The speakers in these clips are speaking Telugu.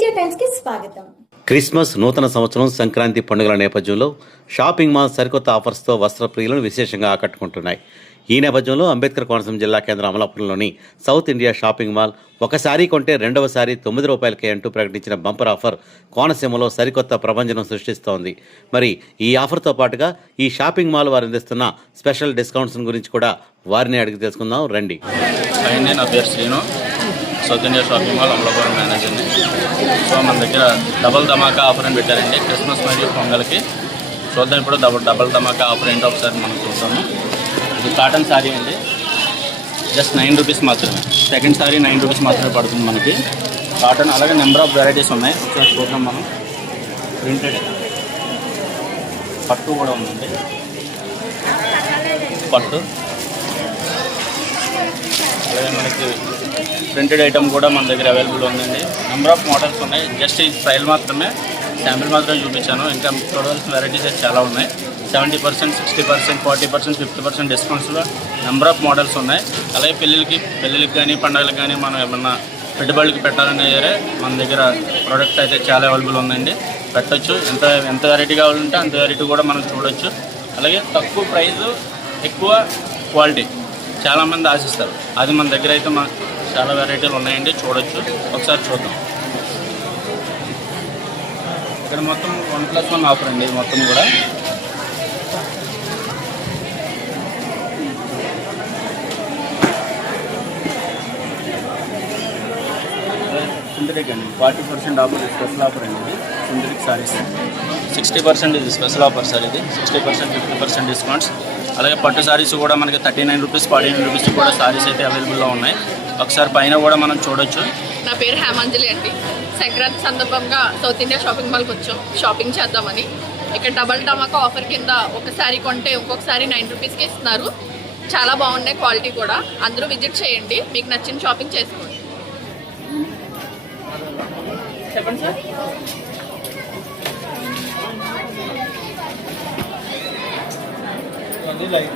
తేజ టైమ్స్కి స్వాగతం. క్రిస్మస్ నూతన సంవత్సరం సంక్రాంతి పండుగల నేపథ్యంలో షాపింగ్ మాల్ సరికొత్త ఆఫర్స్తో వస్త్ర ప్రియులను విశేషంగా ఆకట్టుకుంటున్నాయి. ఈ నేపథ్యంలో అంబేద్కర్ కోనసీమ జిల్లా కేంద్రం అమలాపురంలోని సౌత్ ఇండియా షాపింగ్ మాల్ ఒకసారి కొంటే రెండవసారి తొమ్మిది రూపాయలకే అంటూ ప్రకటించిన బంపర్ ఆఫర్ కోనసీమలో సరికొత్త ప్రభంజనం సృష్టిస్తోంది. మరి ఈ ఆఫర్తో పాటుగా ఈ షాపింగ్ మాల్ వారు అందిస్తున్న స్పెషల్ డిస్కౌంట్స్ గురించి కూడా వారిని అడిగి తెలుసుకుందాం. రండి. అండి నా పేరు Srinu. South India shopping mall Amalapuram మేనేజర్ని సో మన దగ్గర డబల్ ధమాకా ఆఫర్ అని పెట్టారండి. క్రిస్మస్ మరియు పొంగల్కి చూద్దాం ఇప్పుడు డబల్ డబల్ ధమాకా ఆఫర్ ఏంటో ఒకసారి మనం చూద్దాము. ఇది కాటన్ శారీ అండి. జస్ట్ నైన్ రూపీస్ మాత్రమే. సెకండ్ శారీ నైన్ రూపీస్ మాత్రమే పడుతుంది మనకి. కాటన్ అలాగే నెంబర్ ఆఫ్ వెరైటీస్ ఉన్నాయి. ఒకసారి చూద్దాం మనం. ప్రింటెడ్. పట్టు కూడా ఉందండి. పట్టు. మనకి ప్రింటెడ్ ఐటమ్ కూడా మన దగ్గర అవైలబుల్ ఉందండి. నెంబర్ ఆఫ్ మోడల్స్ ఉన్నాయి. జస్ట్ ఈ ట్రయల్ మాత్రమే. శాంపిల్ మాత్రమే చూపించాను. ఇంకా చూడవలసిన వెరైటీస్ చాలా ఉన్నాయి. Seventy percent sixty percent forty percent fifty percent డిస్కౌంట్స్లో number of models ఉన్నాయి. అలాగే పెళ్ళిళ్ళకి పెళ్ళిళ్ళకి కానీ పండుగలకు కానీ మనం ఏమన్నా పెట్టుబడులకి పెట్టాలనే సరే మన దగ్గర ప్రోడక్ట్ అయితే చాలా అవైలబుల్ ఉందండి. పెట్టొచ్చు. ఎంత ఎంత వెరైటీ కావాలంటే అంత వెరైటీ కూడా మనం చూడొచ్చు. అలాగే తక్కువ ప్రైస్ ఎక్కువ క్వాలిటీ చాలామంది ఆశిస్తారు. అది మన దగ్గర అయితే మా చాలా వెరైటీలు ఉన్నాయండి. చూడొచ్చు. ఒకసారి చూద్దాం. ఇక్కడ మొత్తం వన్ ప్లస్ వన్ ఆఫర్ అండి. ఇది మొత్తం కూడా. సింథటిక్ అండి. Forty percent offer special offer అండి ఇది. సింథటిక్ సారీస్. సిక్స్టీ పర్సెంట్ ఇది స్పెషల్ ఆఫర్ సార్ ఇది. Sixty percent fifty percent discounts. అలాగే పట్టు సారీస్ కూడా మనకి thirty nine rupees forty nine rupees కూడా సారీస్ అయితే అవైలబుల్లో ఉన్నాయి. ఒకసారి పైన కూడా మనం చూడొచ్చు. నా పేరు హేమాంజలి అండి. సంక్రాంతి సందర్భంగా సౌత్ ఇండియా షాపింగ్ మాల్కి వచ్చాం. షాపింగ్ చేద్దామని. ఇక్కడ డబల్ టమాకా ఆఫర్ కింద ఒకసారి కొంటే ఇంకొకసారి నైన్ రూపీస్కి ఇస్తున్నారు. చాలా బాగున్నాయి క్వాలిటీ కూడా. అందరూ విజిట్ చేయండి. మీకు నచ్చిన షాపింగ్ చేసుకోండి. చెప్పండి సార్. అందరికీ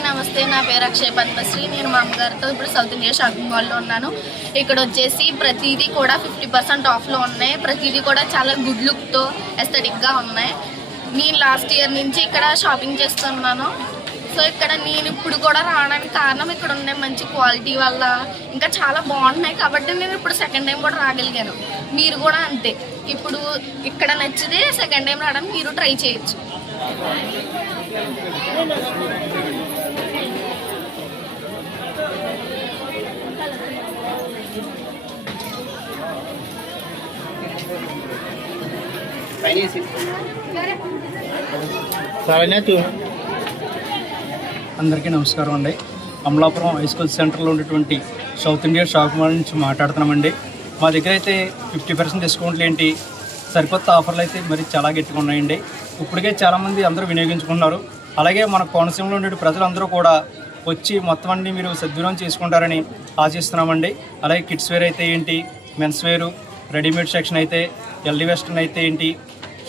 నమస్తే నా పేరు అక్షయ్ పద్మశ్రీ. నేను మా అమ్మగారితో ఇప్పుడు సౌత్ ఇండియా షాపింగ్ మాల్లో ఉన్నాను. ఇక్కడ వచ్చేసి ప్రతిదీ కూడా ఫిఫ్టీ పర్సెంట్ ఆఫ్లో ఉన్నాయి. ప్రతిదీ కూడా చాలా గుడ్ లుక్తో ఎస్థెటిక్గా ఉన్నాయి. నేను లాస్ట్ ఇయర్ నుంచి ఇక్కడ షాపింగ్ చేస్తున్నాను. సో ఇక్కడ నేను ఇప్పుడు కూడా రావడానికి కారణం ఇక్కడ ఉండే మంచి క్వాలిటీ వల్ల ఇంకా చాలా బాగున్నాయి కాబట్టి నేను ఇప్పుడు సెకండ్ టైం కూడా రాగలిగాను. మీరు కూడా అంతే. ఇప్పుడు ఇక్కడ నచ్చితే సెకండ్ టైం రావడానికి మీరు ట్రై చేయొచ్చు. అందరికీ నమస్కారం అండి. అమలాపురం హై స్కూల్ సెంటర్లో ఉన్నటువంటి సౌత్ ఇండియా షాప్ మాల్ నుంచి మాట్లాడుతున్నామండి. మా దగ్గర అయితే ఫిఫ్టీ పర్సెంట్ డిస్కౌంట్లు ఏంటి? సరికొత్త ఆఫర్లు అయితే మరి చాలా గట్టిగా ఉన్నాయండి. ఇప్పటికే చాలామంది అందరూ వినియోగించుకున్నారు అలాగే మన కోనసీమలో ఉండే ప్రజలందరూ కూడా వచ్చి మొత్తం అన్ని మీరు సద్వినియోగం చేసుకుంటారని ఆశిస్తున్నామండి. అలాగే కిడ్స్ వేర్ అయితే ఏంటి? మెన్స్ వేరు రెడీమేడ్ సెక్షన్ అయితే ఎల్డీ వెస్టర్న్ అయితే ఏంటి?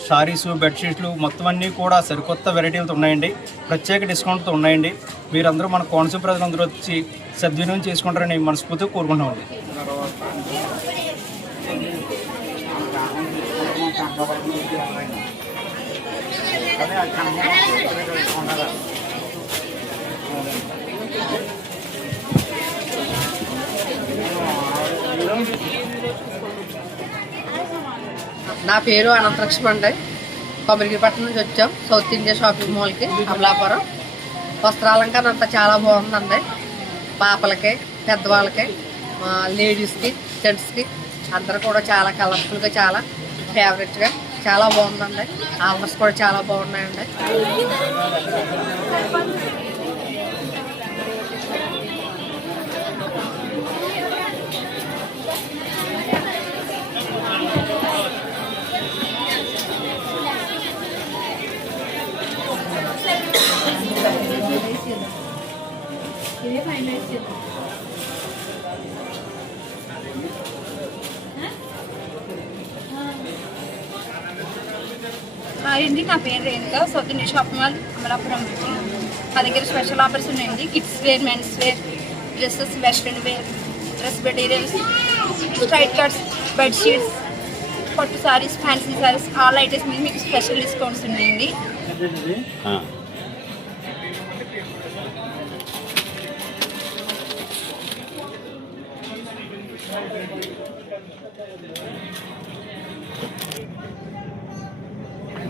శారీస్ బెడ్షీట్లు మొత్తం అన్నీ కూడా సరికొత్త వెరైటీలతో ఉన్నాయండి. ప్రత్యేక డిస్కౌంట్తో ఉన్నాయండి. మీరందరూ మన కోనసీమ ప్రజలందరూ వచ్చి సద్వినియోగం చేసుకుంటారని మనస్ఫూర్తిగా కోరుకుంటున్నామండి. నా పేరు అనంతలక్ష్మి అండి కొబ్బరిగిరిపట్నం నుంచి వచ్చాం. సౌత్ ఇండియా షాపింగ్ మాల్కి అమలాపురం. వస్త్రాలంకరణ అంతా చాలా బాగుందండి. పాపలకి పెద్దవాళ్ళకి లేడీస్కి జెంట్స్కి అందరూ కూడా చాలా కలర్ఫుల్గా చాలా ఫేవరెట్గా చాలా బాగుందండి. ఆఫర్స్ కూడా చాలా బాగున్నాయండి. హాయ్ అండి నా పేరు Renuka. South shop shopping mall Amalapuram మా దగ్గర స్పెషల్ ఆఫర్స్ ఉన్నాయండి. Kids wear men's wear dresses western wear dress materials straight cuts bedsheets పట్టు saris fancy saris all items మీద మీకు స్పెషల్ డిస్కౌంట్స్ ఉన్నాయండి.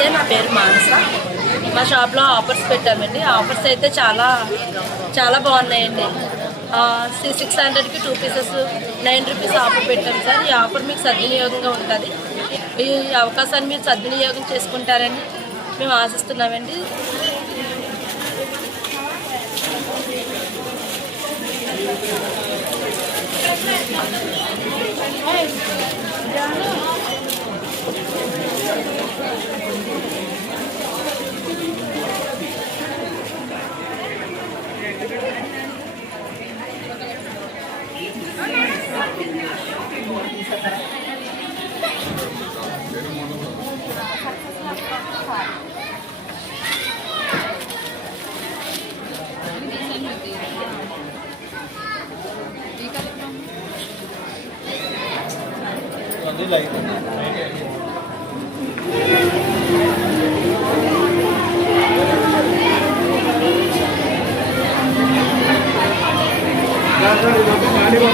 నమస్తే నా పేరు మానస. మా షాప్లో ఆఫర్స్ పెట్టామండి. ఆఫర్స్ అయితే చాలా చాలా బాగున్నాయండి. సిక్స్ హండ్రెడ్కి two pieces nine rupees offer పెట్టాం సార్. ఈ ఆఫర్ మీకు సద్వినియోగంగా ఉంటుంది. ఈ అవకాశాన్ని మీరు సద్వినియోగం చేసుకుంటారని మేము ఆశిస్తున్నామండి.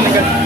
Gracias.